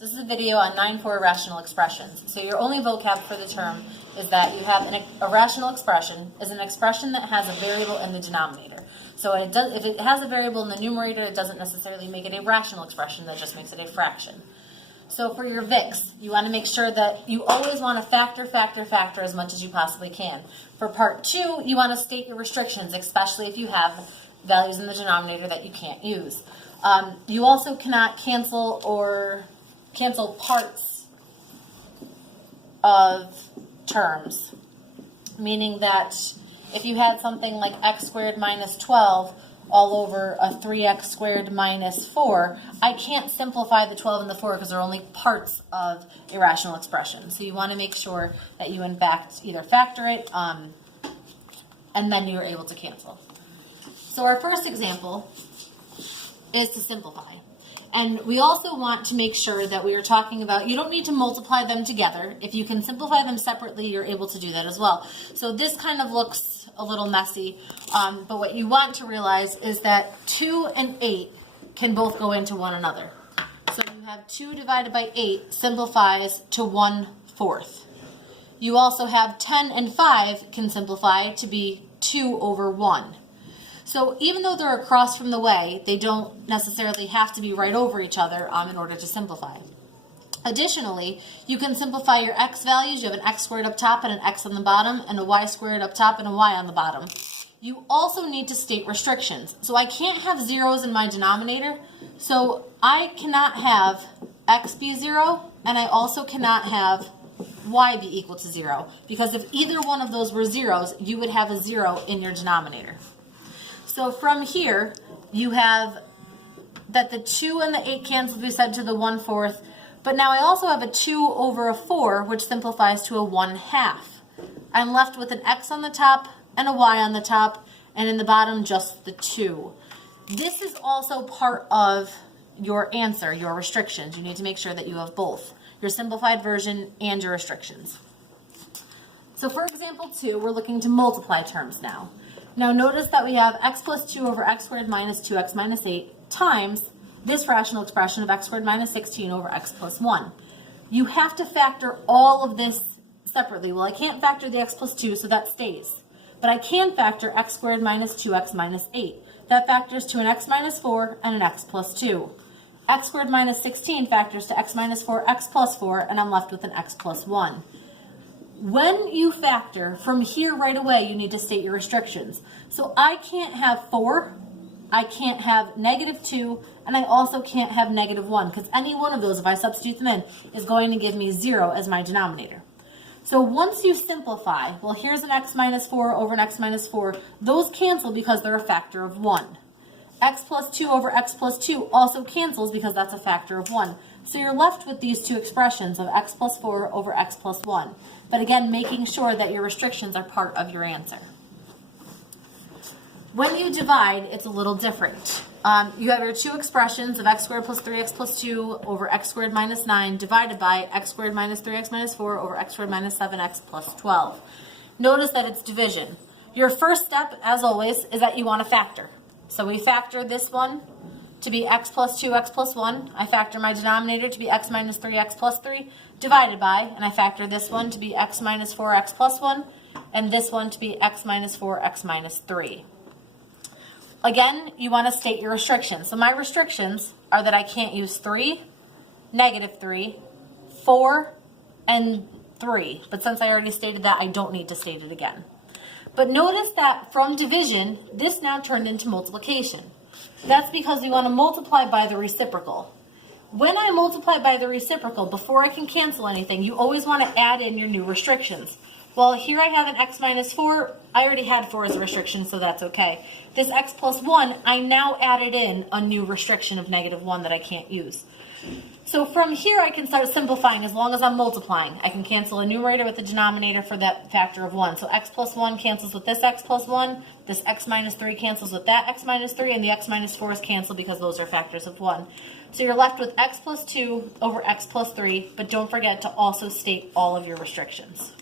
So this is a video on 9-4 irrational expressions. So your only vocab for the term is that you have a rational expression is an expression that has a variable in the denominator. So if it has a variable in the numerator, it doesn't necessarily make it a rational expression, that just makes it a fraction. So for your VIX, you want to make sure that you always want to factor as much as you possibly can. For part 2, you want to state your restrictions, especially if you have values in the denominator that you can't use. You also cannot cancel parts of terms, meaning that if you had something like x squared minus 12 all over a 3x squared minus 4, I can't simplify the 12 and the 4 because they're only parts of a rational expression. So you want to make sure that you in fact either factor it and then you're able to cancel. So our first example is to simplify. And we also want to make sure that we are talking about, you don't need to multiply them together. If you can simplify them separately, you're able to do that as well. So this kind of looks a little messy, but what you want to realize is that 2 and 8 can both go into one another. So you have 2 divided by 8 simplifies to 1/4. You also have 10 and 5 can simplify to be 2 over 1. So even though they're across from the way, they don't necessarily have to be right over each other in order to simplify. Additionally, you can simplify your x values. You have an x squared up top and an x on the bottom, and a y squared up top and a y on the bottom. You also need to state restrictions. So I can't have zeros in my denominator, so I cannot have x be 0, and I also cannot have y be equal to 0, because if either one of those were zeros, you would have a 0 in your denominator. So from here, you have that the 2 and the 8 cancel, we said, to the 1/4. But now I also have a 2 over a 4, which simplifies to a 1/2. I'm left with an x on the top and a y on the top, and in the bottom, just the 2. This is also part of your answer, your restrictions. You need to make sure that you have both, your simplified version and your restrictions. So for example 2, we're looking to multiply terms now. Now notice that we have x plus 2 over x squared minus 2x minus 8 times this rational expression of x squared minus 16 over x plus 1. You have to factor all of this separately. Well, I can't factor the x plus 2, so that stays. But I can factor x squared minus 2x minus 8. That factors to an x minus 4 and an x plus 2. X squared minus 16 factors to x minus 4, x plus 4, and I'm left with an x plus 1. When you factor, from here right away, you need to state your restrictions. So I can't have 4, I can't have -2, and I also can't have -1, because any one of those, if I substitute them in, is going to give me 0 as my denominator. So once you simplify, well, here's an x minus 4 over an x minus 4. Those cancel because they're a factor of 1. X plus 2 over x plus 2 also cancels because that's a factor of 1. So you're left with these two expressions of x plus 4 over x plus 1. But again, making sure that your restrictions are part of your answer. When you divide, it's a little different. You have your two expressions of x squared plus 3x plus 2 over x squared minus 9 divided by x squared minus 3x minus 4 over x squared minus 7x plus 12. Notice that it's division. Your first step, as always, is that you want to factor. So we factor this one to be x plus 2, x plus 1. I factor my denominator to be x minus 3, x plus 3, divided by, and I factor this one to be x minus 4, x plus 1, and this one to be x minus 4, x minus 3. Again, you want to state your restrictions. So my restrictions are that I can't use 3, -3, 4, and 3. But since I already stated that, I don't need to state it again. But notice that from division, this now turned into multiplication. That's because we want to multiply by the reciprocal. When I multiply by the reciprocal, before I can cancel anything, you always want to add in your new restrictions. Well, here I have an x minus 4. I already had 4 as a restriction, so that's okay. This x plus 1, I now added in a new restriction of -1 that I can't use. So from here, I can start simplifying as long as I'm multiplying. I can cancel a numerator with the denominator for that factor of 1. So x plus 1 cancels with this x plus 1. This x minus 3 cancels with that x minus 3. And the x minus 4s cancel because those are factors of 1. So you're left with x plus 2 over x plus 3. But don't forget to also state all of your restrictions.